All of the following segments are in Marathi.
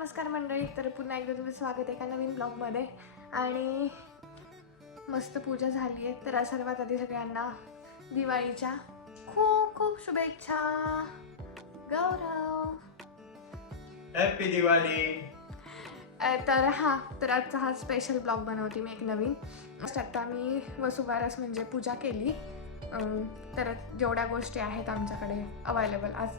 नमस्कार मंडळी तर पुन्हा एकदा तुमचं स्वागत आहे एका नवीन ब्लॉगमध्ये. आणि मस्त पूजा झाली आहे. तर सर्वात आधी सगळ्यांना दिवाळीच्या खूप खूप शुभेच्छा. गौरव. हॅपी दिवाळी. तर हा तर आजचा हा स्पेशल ब्लॉग बनवते मी एक नवीन. First आता मी वसुबारस म्हणजे पूजा केली. तर जेवढ्या गोष्टी आहेत आमच्याकडे अवेलेबल आज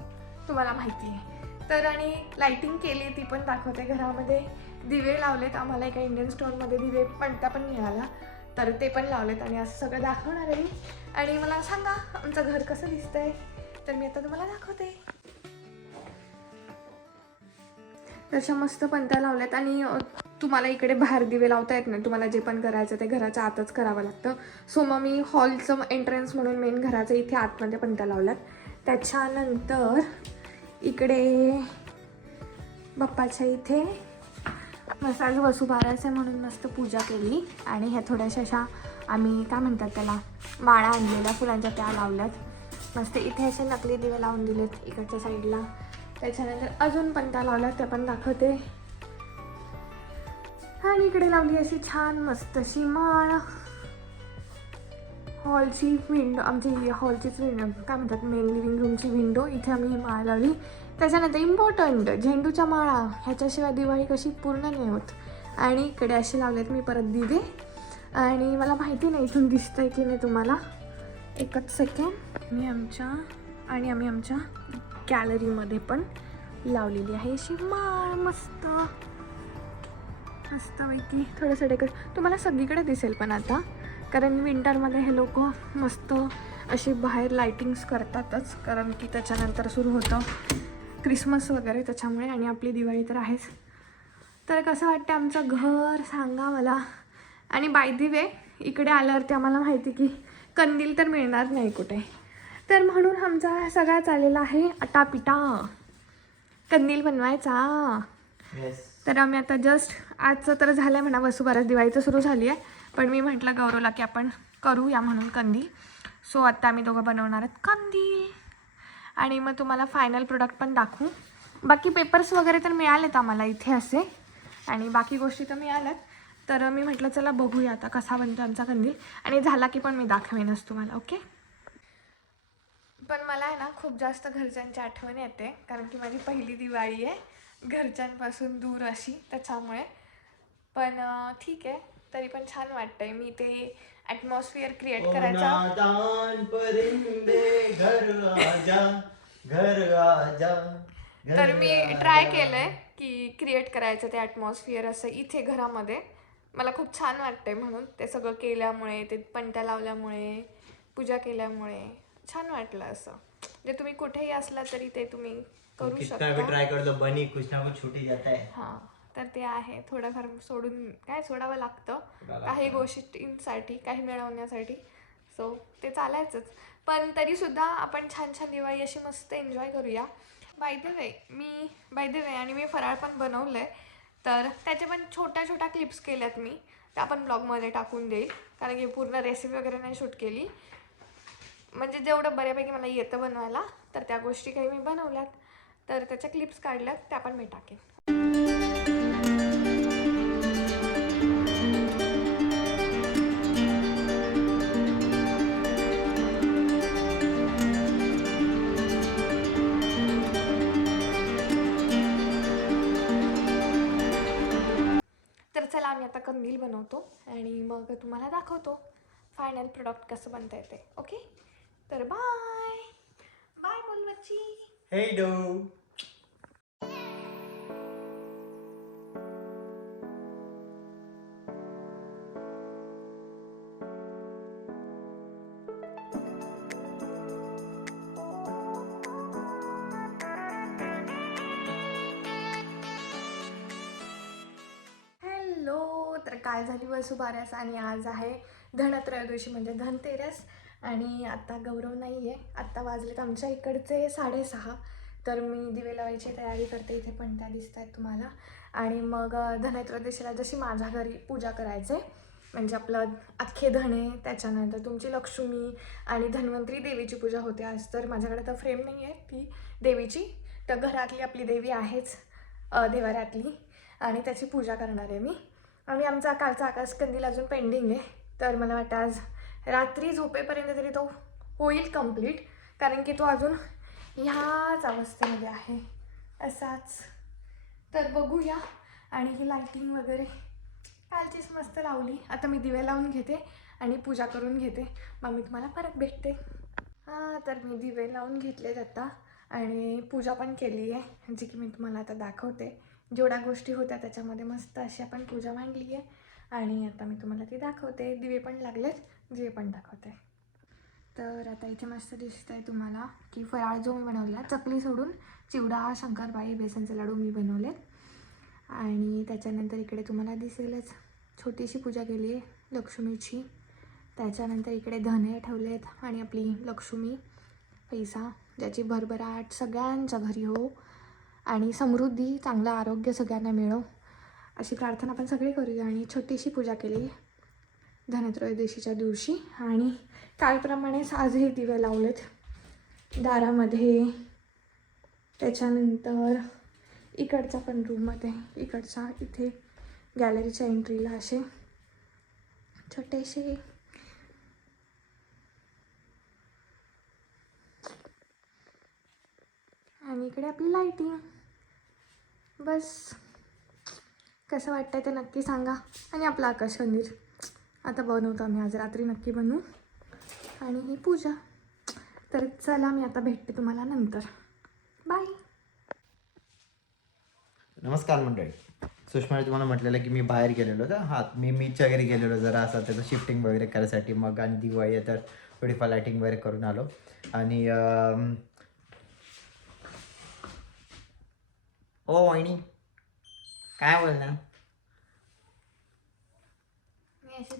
तुम्हाला माहिती आहे. तर आणि लाइटिंग केली ती पण दाखवते घरामध्ये. दिवे लावलेत आम्हाला एका इंडियन स्टोअरमध्ये दिवे पणता पण मिळाला. तर ते पण लावलेत आणि असं सगळं दाखवणार आहे आणि मला सांगा आमचं घर कसं दिसतंय? तर मी आता तुम्हाला दाखवते. तशा मस्त पणत्या लावल्यात आणि तुम्हाला इकडे बाहेर दिवे लावता येत नाही तुम्हाला जे पण करायचं ते घराच्या आतच करावं लागतं. सो मग मी हॉलचं एंट्रन्स म्हणून मेन घराचं इथे आतमध्ये पणत्या लावल्यात. त्याच्यानंतर इकडे बाप्पाच्या इथे मस्त आज म्हणून मस्त पूजा केली. आणि ह्या थोड्याशा अशा आम्ही काय म्हणतात त्याला माळा आणलेल्या फुलांच्या त्या लावल्यात. मस्त इथे असे नकली दिवे लावून दिलेत इकडच्या साईडला. त्याच्यानंतर अजून पण त्या लावल्यात त्या पण दाखवते. आणि इकडे लावली अशी छान मस्त अशी माळ. हॉलची विंडो आमची हॉलचीच विंडो काय म्हणतात मेन लिव्हिंग रूमची विंडो इथे आम्ही माळ लावली. त्याच्यानंतर इम्पॉर्टंट झेंडूच्या माळा ह्याच्याशिवाय दिवाळी कशी पूर्ण नाही होत. आणि इकडे असे लावलेत मी परत दिवे. आणि मला माहिती नाही इथून दिसतंय की नाही तुम्हाला. एकच सेकंड मी आमच्या आणि आम्ही आमच्या गॅलरीमध्ये पण लावलेली आहे अशी माळ मस्त. मस्तपैकी थोडंसं डेकोर तुम्हाला सगळीकडे दिसेल पण आता. कारण विंटरमध्ये हे लोक मस्त अशी बाहेर लाइटिंग्स करतातच कारण की त्याच्यानंतर सुरू होतं क्रिसमस वगैरे त्याच्यामुळे आणि आपली दिवाळी तर आहेच. तर कसं वाटतं आमचं घर सांगा मला. आणि बाय दी वे इकडे आल्यावरती आम्हाला माहिती की कंदील तर मिळणार नाही कुठे. तर म्हणून आमचा सगळा चाललेला आहे अटापिटा कंदील बनवायचा. येस तर आम्ही आता जस्ट आजचं तर झालं आहे म्हणा वसुबारस दिवाळीचं सुरू झाली आहे पण मी म्हटलं गौरवला की आपण करूया म्हणून कंदील सो आत्ता आम्ही दोघं बनवणार आहेत कंदील आणि मग तुम्हाला फायनल प्रोडक्ट पण दाखवू. बाकी पेपर्स वगैरे तर मिळालेत आम्हाला इथे असे. आणि बाकी गोष्टी तर मिळाल्यात. तर मी म्हटलं चला बघूया आता कसा बनतो आमचा कंदील आणि झाला की पण मी दाखवेनच तुम्हाला ओके पण मला आहे ना खूप जास्त घरच्यांची आठवण येते. कारण की माझी पहिली दिवाळी आहे. घरच्यांपासून दूर अशी त्याच्यामुळे. पण ठीक आहे. तरी पण छान वाटतंय. मी ते ॲटमॉस्फिअर क्रिएट करायचा. नादान परिंदे घर आजा घर आजा घर तर मी आजा. ट्राय केलंय की क्रिएट करायचं ते ॲटमॉस्फिअर असं इथे घरामध्ये. मला खूप छान वाटतंय म्हणून. ते सगळं केल्यामुळे ते पंट्या लावल्यामुळे पूजा केल्यामुळे छान वाटलं असं. म्हणजे तुम्ही कुठेही असला तरी ते तुम्ही करू कितना शकता. भी ट्राई कर दो बनी कुछ ना कुछ छूट ही जाता है. हां. तर ते आहे. थोडंफार सोडून काय सोडावं लागतं. काही गोष्टींसाठी काही मिळवण्यासाठी. सो ते चालायचंच. पण तरीसुद्धा आपण छान छान दिवाळी अशी मस्त एन्जॉय करूया. बाय द वे मी बाय द वे आणि मी फराळ पण बनवलं आहे तर त्याचे पण छोट्या छोट्या क्लिप्स केल्यात मी. त्या आपण ब्लॉगमध्ये टाकून देईल. कारण की पूर्ण रेसिपी वगैरे नाही शूट केली. म्हणजे जेवढं बऱ्यापैकी मला येतं बनवायला तर त्या गोष्टी काही मी बनवल्यात. तर त्याच्या क्लिप्स काढल्यात त्या पण मी टाकेन. आता कंदील बनवतो आणि मग तुम्हाला दाखवतो फायनल प्रोडक्ट कसं बनता येते ओके तर बाय बाय बोल बच्ची हे डो काल काय झाली वसुबारस आणि आज आहे धनत्रयोदशी म्हणजे धनतेरस. आणि आत्ता गौरव नाही आहे आत्ता वाजलेत आमच्या इकडचे साडेसहा. तर मी दिवे लावायची तयारी करते इथे पण त्या दिसत आहेत तुम्हाला. आणि मग धनत्रयोदशीला जशी माझ्या घरी पूजा करायचे म्हणजे आपलं अख्खे धणे त्याच्यानंतर तुमची लक्ष्मी आणि धन्वंतरी देवीची पूजा होते आज. तर माझ्याकडे तर फ्रेम नाही आहे ती देवीची. तर घरातली आपली देवी आहेच देवाऱ्यातली. आणि त्याची पूजा करणार आहे मी. आणि आमचा कालचा आकाश कंदील अजून पेंडिंग आहे. तर मला वाटतं आज रात्री झोपेपर्यंत तरी तो होईल कंप्लीट कारण की तो अजून ह्याच अवस्थेमध्ये आहे. असाच. तर बघूया. आणि ही लायटिंग वगैरे. कालचीच मस्त लावली. आता मी दिवे लावून घेते आणि पूजा करून घेते. मग मी तुम्हाला परत भेटते. हां तर मी दिवे लावून घेतलेत आता. आणि पूजा पण केली आहे जी की मी तुम्हाला आता दाखवते. जेवढ्या गोष्टी होत्या त्याच्यामध्ये मस्त अशी आपण पूजा मांडली आहे. आणि आता मी तुम्हाला ती दाखवते. दिवे पण लागलेत दिवे पण दाखवते. तर आता इथे मस्त दिसत आहे तुम्हाला की फराळ जो मी बनवला चकली सोडून चिवडा शंकरपाळी बेसनचे लाडू मी बनवलेत. आणि त्याच्यानंतर इकडे तुम्हाला दिसेलच छोटीशी पूजा केली आहे लक्ष्मीची. त्याच्यानंतर इकडे धने ठेवलेत आणि आपली लक्ष्मी पैसा ज्याची भरभराट सगळ्यांच्या घरी हो. आणि समृद्धी चांगलं आरोग्य सगळ्यांना मिळो. अशी प्रार्थना आपण सगळी करूया आणि छोटीशी पूजा केली धनत्रयोदशीच्या दिवशी. आणि कालप्रमाणेच आजही दिवे लावलेत. दारामध्ये त्याच्यानंतर इकडचा पण रूममध्ये इकडचा इथे गॅलरीच्या एंट्रीला असे छोटेसे आणि इकडे आपली लाईटिंग बस. कसं वाटतंय ते नक्की सांगा. आणि आपला आकाश मंदिर. आता बनवतो आम्ही. आज रात्री नक्की बनवू. आणि ही पूजा. तर चला मी आता भेटते तुम्हाला नंतर. बाय नमस्कार मंडळी. सुषमाने तुम्हाला म्हटलेलं की मी बाहेर गेलेलो तर हां मी मीच्या घरी गेलेलो जरा असं त्याचं शिफ्टिंग वगैरे करायसाठी. मग आणि दिवाळी तर थोडीफार लायटिंग वगैरे करून आलो. आणि ओ वहिनी. काय बोलणार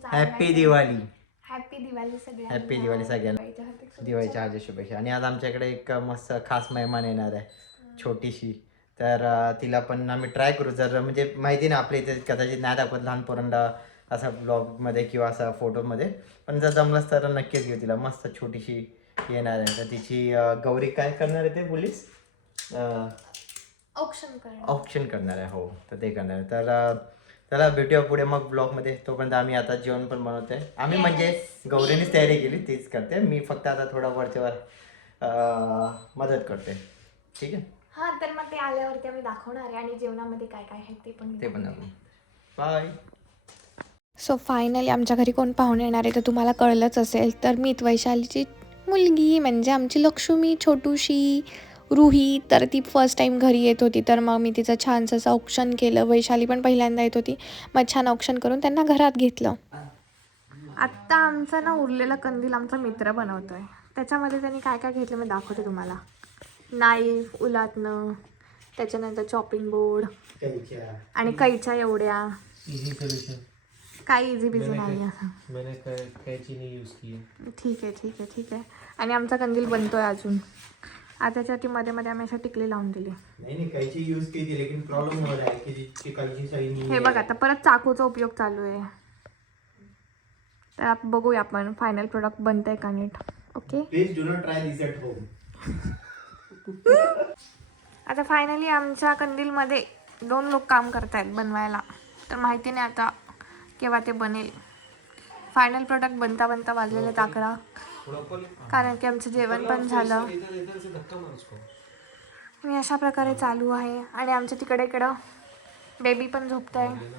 हॅपी दिवाळी हॅपी दिवाळी सगळ्यांना. हॅपी दिवाळी सगळ्यांना. दिवाळीच्या हार्दिक शुभेच्छा. आणि आज आमच्याकडे एक मस्त खास मेहमान येणार आहे छोटीशी. तर तिला पण आम्ही ट्राय करू. जर म्हणजे माहिती ना आपल्या इथे कदाचित नाही दाखवत लहान पोरांना असा ब्लॉगमध्ये किंवा असा फोटोमध्ये पण जर जमलंच तर नक्कीच घेऊ तिला. मस्त छोटीशी येणार आहे. तर तिची गौरी काय करणार आहे ते पोलीस? औक्षण ऑप्शन करणार आहे हो. तर ते करणार आहे. तर चला भेटूया पुढे मग ब्लॉगमध्ये तोपर्यंत आम्ही आता जेवण पण बनवतोय. आम्ही म्हणजे गौरीनेच तयारी केली तीच करते. मी फक्त आता थोडा वरच्यावर मदत करते. ठीक आहे? हा तर मग ते आल्यावरती आम्ही दाखवणार आहे आणि जेवणामध्ये काय काय आहे ते पण मी ते पण बाय सो फायनली आमच्या घरी कोण पाहुणे येणार आहे तर तुम्हाला कळलंच असेल. तर मी वैशालीची मुलगी म्हणजे आमची लक्ष्मी छोटूशी रुही तर ती फर्स्ट टाईम घरी येत होती. तर मग मी तिचं छानसं असं औक्षण केलं. वैशाली पण पहिल्यांदा येत होती. मग छान औक्षण करून त्यांना घरात घेतलं. आत्ता आमचा ना उरलेला कंदील आमचा मित्र बनवतोय. त्याच्यामध्ये त्यांनी काय काय घेतलं मी दाखवते तुम्हाला. नाईफ उलातनं त्याच्यानंतर चॉपिंग बोर्ड आणि कैच्या एवढ्या. काही इझी बिझी नाही आहे ठीक आहे ठीक आहे ठीक आहे. आणि आमचा कंदील बनतोय अजून. आता त्याच्यावरती मध्ये मध्ये आम्ही अशा टिकली लावून दिली. नहीं नहीं कैची यूज की थी लेकिन प्रॉब्लम हो रहा है कि जिसकी कैची सही नहीं हे बघ आता परत चाकूचा उपयोग चालू आहे. तर आप बघूया आपण फायनल प्रोडक्ट बनतंय का नीट. Okay please do not try this at home आता फायनली आमच्या कंदीलमध्ये दोन लोक काम करतायत बनवायला. तर माहिती नाही आता केव्हा ते बनेल. फायनल प्रोडक्ट बनता बनता वाजलेले अकरा. कारण की आमचं जेवण पण झालं. मी अशा प्रकारे चालू आहे आणि आमच्या तिकडे इकडं बेबी पण झोपत आहे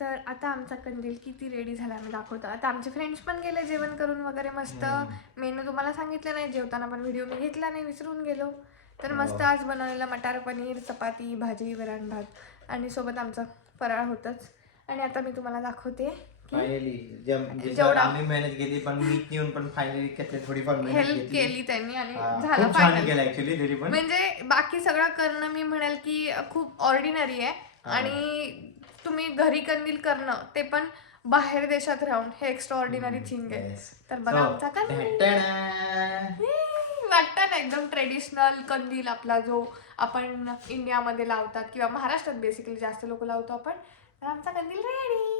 तर आता आमचा कंदील किती रेडी झाला आम्ही दाखवतो. आता आमचे फ्रेंड्स पण गेले जेवण करून वगैरे मस्त. मेनू तुम्हाला सांगितलं नाही जेवताना पण व्हिडिओ मी घेतला नाही विसरून गेलो. तर मस्त आज बनवलेलं मटार पनीर चपाती भाजी वरण भात आणि सोबत आमचा फराळ होतच. आणि आता मी तुम्हाला दाखवते. फायनली जेवढा- आम्ही मेहनत केली पण नेऊन पण फायनली त्यातली थोडीफार मेहनत हेल्प केली. त्यांनी आणि हा, झालं खूप छान फायनल केलं ऍक्च्युली तरी पण. म्हणजे बाकी सगळं करणं मी म्हणेल की खूप ऑर्डिनरी आहे. आणि तुम्ही घरी कंदील करणं ते पण बाहेर देशात राहून हे एक्स्ट्रा ऑर्डिनरी थिंग आहे. Yes. तर बघा So, आमचा कंदील! वाटतं ना एकदम ट्रेडिशनल कंदील आपला जो आपण इंडियामध्ये लावतात किंवा महाराष्ट्रात बेसिकली जास्त लोक लावतो आपण. तर आमचा कंदील रेडी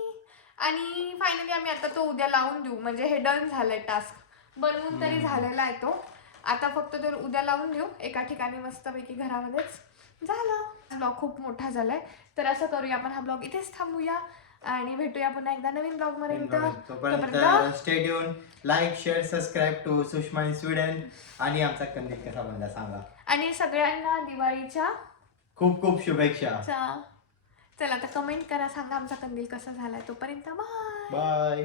आणि फायनली आम्ही आता तो उद्या लावून देऊ. म्हणजे हे डन झालंय टास्क बनवून तरी झालेला आहे तो. आता फक्त तो उद्या लावून देऊ. एका ठिकाणी मस्तपैकी घरामध्येच. झालं. ब्लॉग खूप मोठा झालाय. तर असं करूया आपण हा ब्लॉग इथेच थांबूया. आणि भेटूया पुन्हा एकदा नवीन ब्लॉग पर्यंत stadium like share subscribe to Sushma in Sweden आणि आमचा कंदील कसा बनला सांगा. आणि सगळ्यांना दिवाळीच्या खूप खूप शुभेच्छा. चला आता कमेंट करा सांगा आमचा कंदील कसा झालाय तोपर्यंत. Bye bye